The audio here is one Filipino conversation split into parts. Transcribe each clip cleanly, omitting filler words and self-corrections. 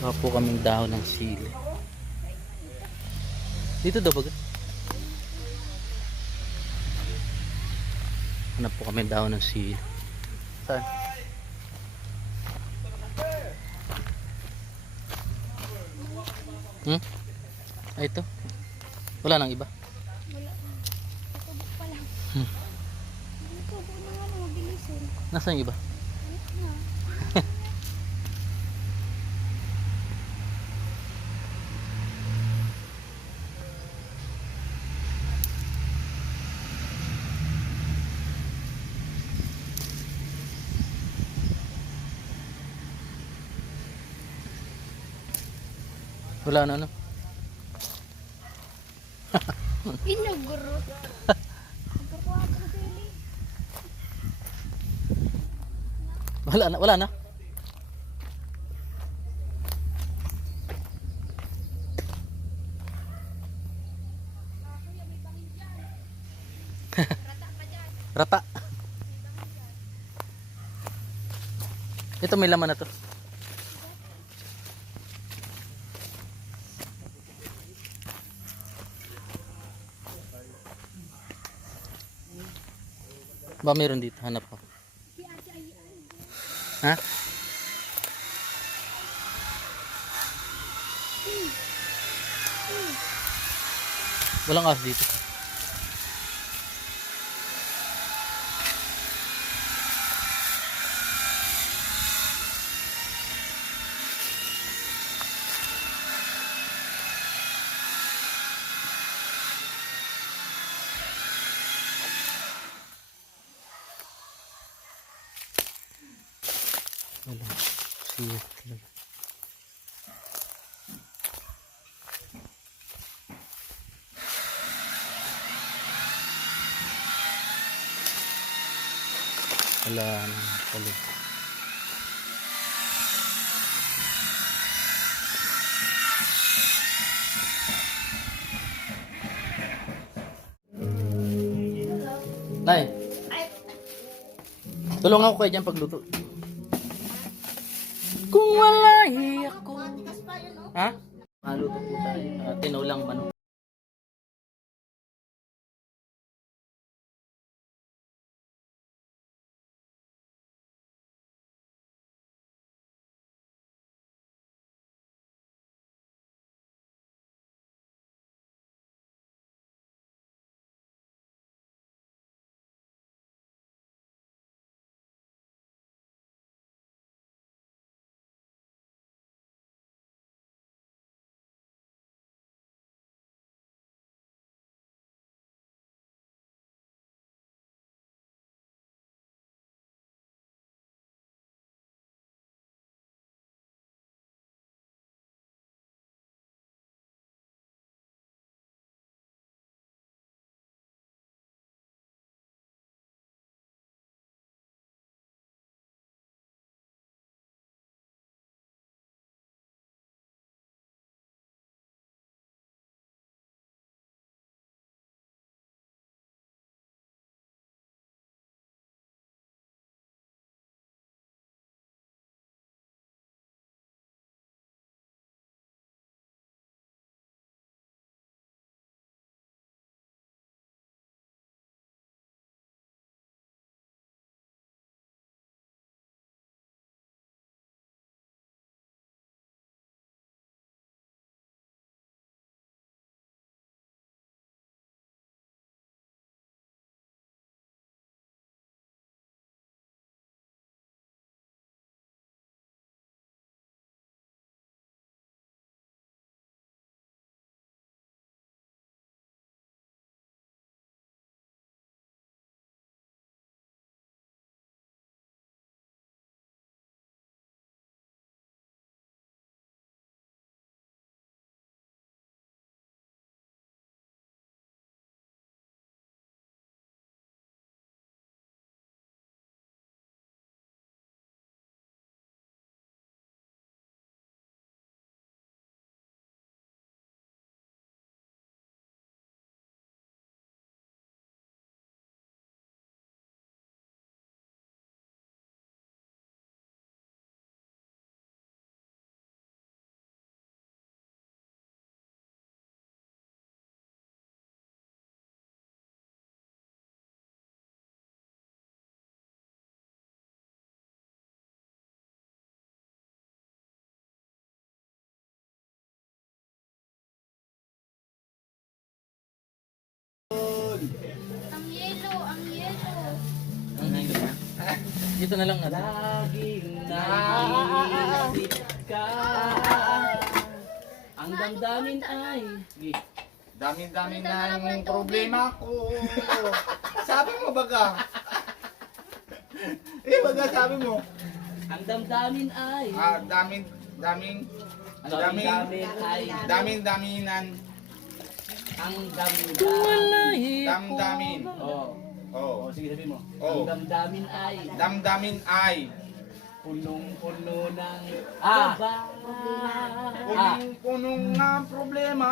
Baka po kaming dahon ng sili. Dito daw baga. Hanap po kami dahon ng sili. Saan? Ay, ito. Wala nang iba. Wala. Nakabuk pa lang. Nakabuk na nga lang. Mabilisin. Nasaan yung iba? Ano na? Wala na ano. Inagurot. Nagkakuha ka ng sili. Wala na, wala na. Rata. Ito may laman na to. Ba meron dito, hanap ko. Ha? Walang ahas dito. Wala. Siyot talaga. Wala nang pala. Nay, tulungan ko kayo dyan pagluto. Kung wala ako. Ha? Maluto po tayo. Tinulang manok. Dito na lang na. Laging naisip ka. Ang damdamin ay... Sige. Dami-dami ng problema ko. Sabi mo baga? Baga sabi mo. Ang damdamin ay... Daming Ang damdamin ay... daminan. Ang damdamin. Damdamin. Oo, sige sabi mo. Oo. Ang damdamin ay... Damdamin ay punong-puno ng... punong nga problema.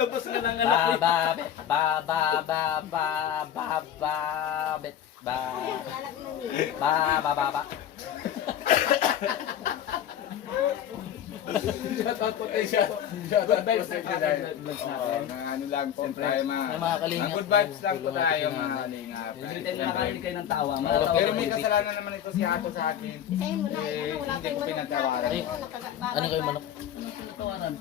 Labas na lang anak. Bababet, bababababababet, babababa. Shoutout po tayo siya. Good vibes na tayo. Ano lang po tayo mga kalingap. good vibes lang po tayo mga kalingap. Hindi tayo nakakarinig kayo ng tawa. Pero may kasalanan naman ito si Ato sa akin. Isayin mo na. Wala Hindi kang ko manok pinatawaran. Ano kayo manok? Ano pinatawaran?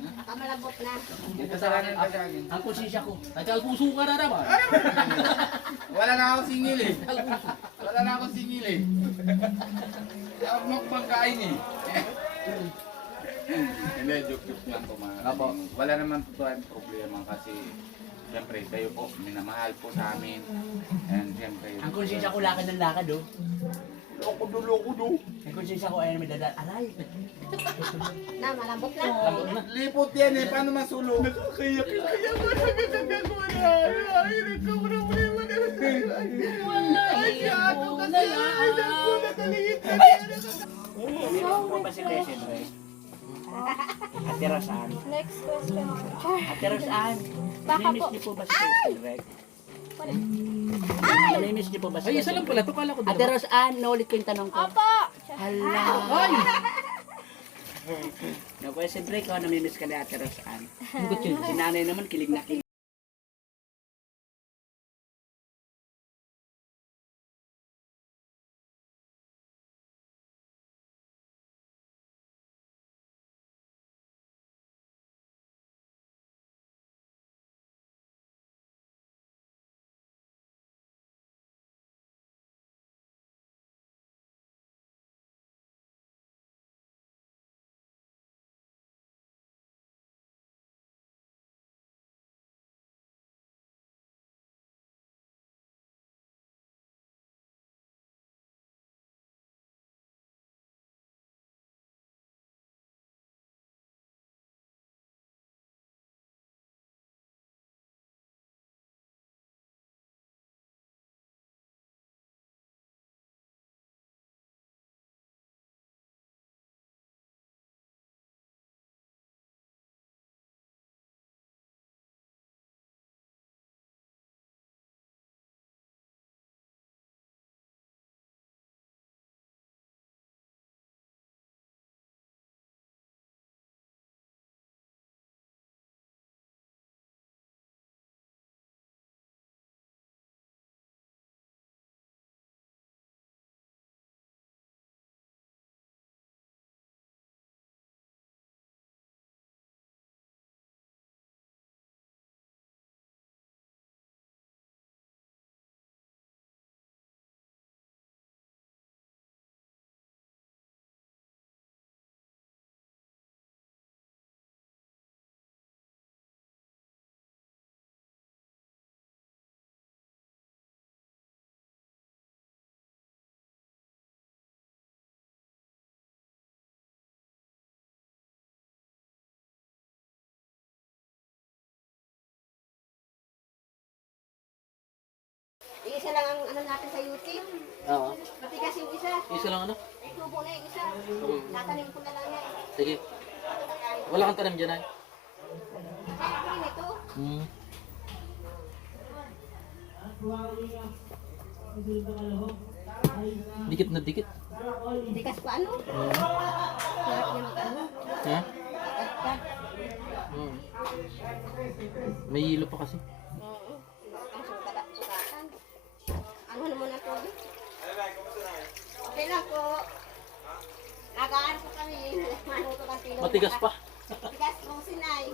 Nakamalabot na. Kasalanan ka sa akin. Ang konsensya ko. Nagkalpuso ka na naman. Wala na akong singil eh. Wala na akong singil eh. Huwag mo pagkain eh. Hindi, joke lang po mga. Wala naman po tayong problema kasi siyempre kayo po, minamahal po sa amin. And siyempre... Ang konsensya ko lakad ng lakad oh. Loko do. Ang konsensya ko ay may dadaan. Aray! Na, malambot na. Lipot yan eh, paano masulong? Nakakayak mo, nagagagawa na. Ay, nagkaproblema na. Ay, si Ato kasi, ay, naku, nataliit ka Ano ba si Lesson, Ray? Atirasan. Next question. Atirasan. Baka po. Namimiss niyo po ba si Lesson, Ray? Namimiss niyo po ba si Lesson? Ay, isa lang pala. Ito kala ko dalawa. Atirasan, naulit ko yung tanong ko. Opo. Hala. Ay! No question break ko, namimiss ka ni Atirasan. Si nanay naman, kilig na kilig. Isa lang ang ano natin sa YouTube. Oo. Matigas yung isa. Isa lang ano? Tubo na yung isa. Tatanim ko na lang yan. Sige. Wala kang tanim dyan ay? Siyempre nito. Dikit na dikit. Tigas pa ano? Sarap niya mag-ano. Ha? Tigas pa. May hilo pa kasi. Oo. Ang sukatan. Ano naman na to? Okay lang po. Nagaan po kami. Manuto kang tilo. Matigas pa. Tigas, rosin ay.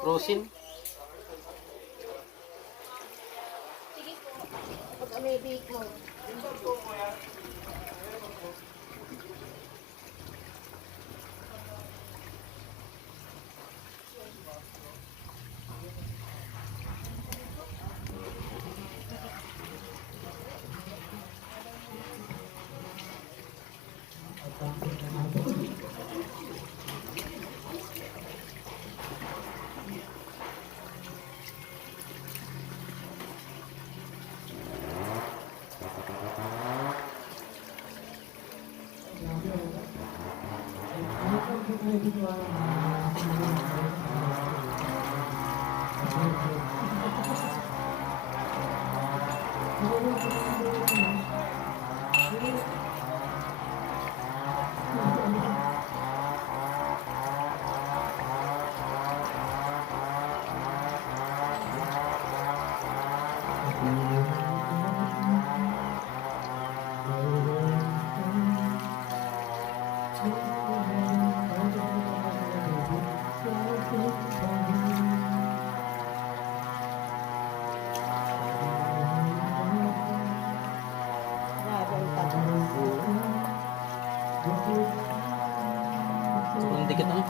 Rosin. umibig mo. Sobrang dikit ano?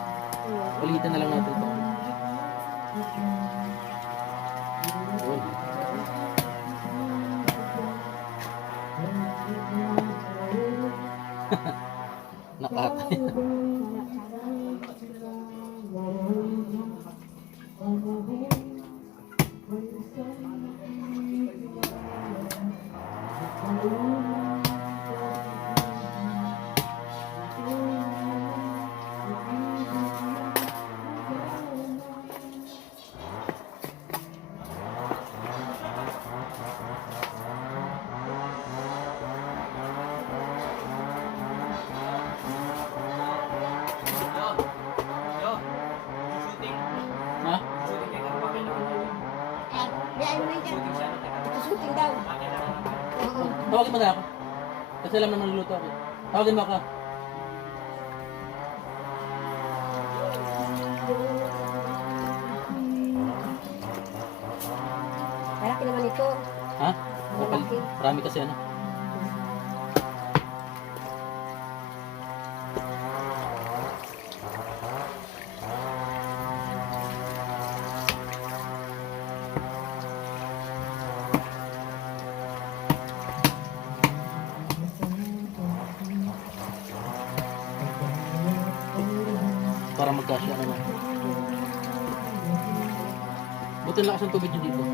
Ulitin na lang natin ito. Yun. Nakatay. Ha? Biyahin mo na dyan. Ito shooting daw. Oo. Tawagin mo na ako. Kasi alam naman luluto ako. Tawagin mo ako. Malaki naman ito. Ha? Kapal. Marami kasi ano. Para magkasya naman. Buti lakas ang tubig yun dito. Ikaw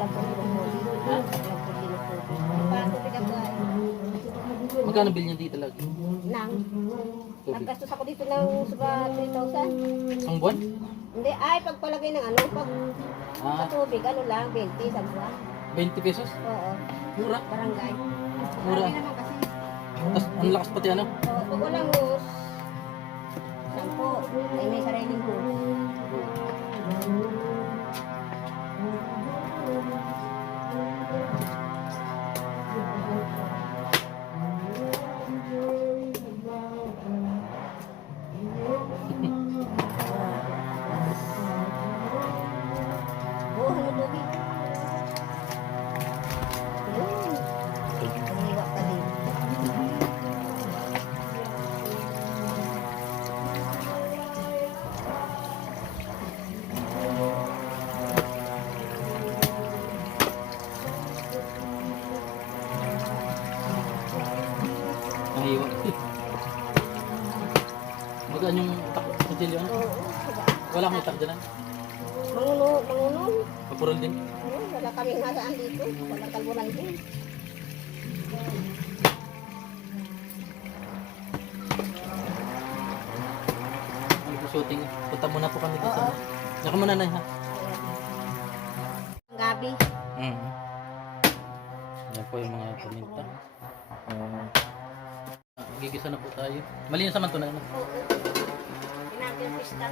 lang po pinupuli. Ha? Ikaw lang po pinupuli. Paano pinagbuhay? Magkano bill niya dito lagi? Nang. Tubig. Naggastos ako dito ng suba 3,000. Isang buwan? Hindi, ay pagpalagay ng ano, pag sa Ah, tubig, ano lang, 20 sa buwan. 20 pesos? Oo, Mura. barangay. Mura. Barangay naman kasi. Tapos ang lakas pati ano? Oo, pag walang hose, 10. Ay may sariling hose. Oo, ano tubig? Yun. Umiwa ka din. Nangiwan. Magaan yung kutilyo ano? Oo, diba? Wala akong itak dyan. Manguno. Papurol din. Oo, wala kaming nasaan dito. Wala kalburan din. Shooting. Punta muna po kami dito. Oo. Naka muna na ha. Ang gabi. Yan po yung mga paminta. Gigisa na po tayo. Malinis naman ito na. Ano? Oo. Pinapin pista.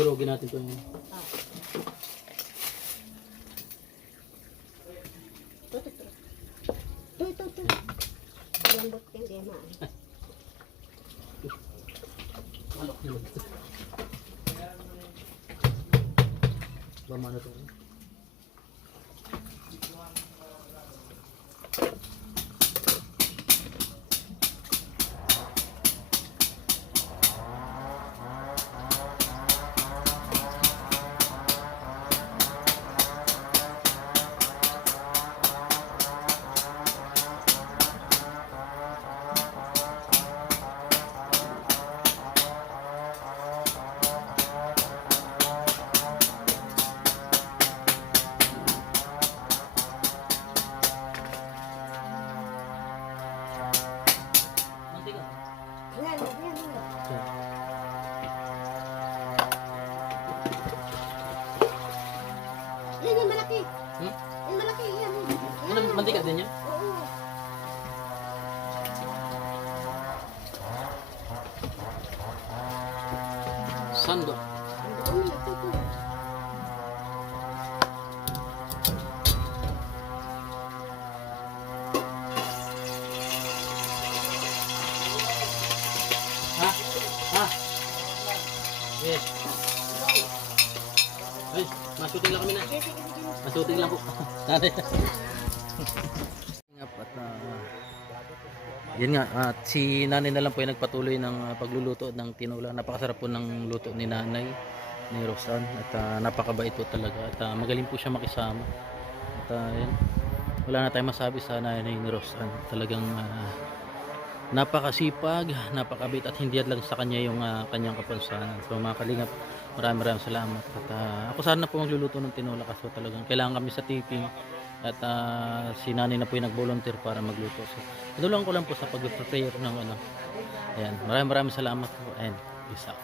Durugin natin ito. Ito. Lambot hindi man. Alok nyo. Bama na ito. Mantika. Yan. Yan yung malaki. Hmm? Yung malaki, yan. Ano, mantika din yan? Oo. Sando. Ito. Ha? Ha? Yes. Ay, masuting lang kami na. Sige. Masuting lang po. Nanay. Yan nga, at si nanay na lang po ay nagpatuloy ng pagluluto ng tinola. Napakasarap po ng luto ni nanay, ni Rosan. At napakabait po talaga. At magaling po siya makisama. At yan, wala na tayong masabi sa nanay ni Rosan. Talagang napakasipag, napakabait at hindi lang sa kanya yung kanyang kapansanan. So mga kalingap, maraming salamat. At ako sana po magluluto ng tinola kasi talagang kailangan kami sa tipping. At si nanay na po yung nag-volunteer para magluto. So tinulungan ko lang po sa pag-prepare ng ano. Ayan, maraming salamat po and peace out.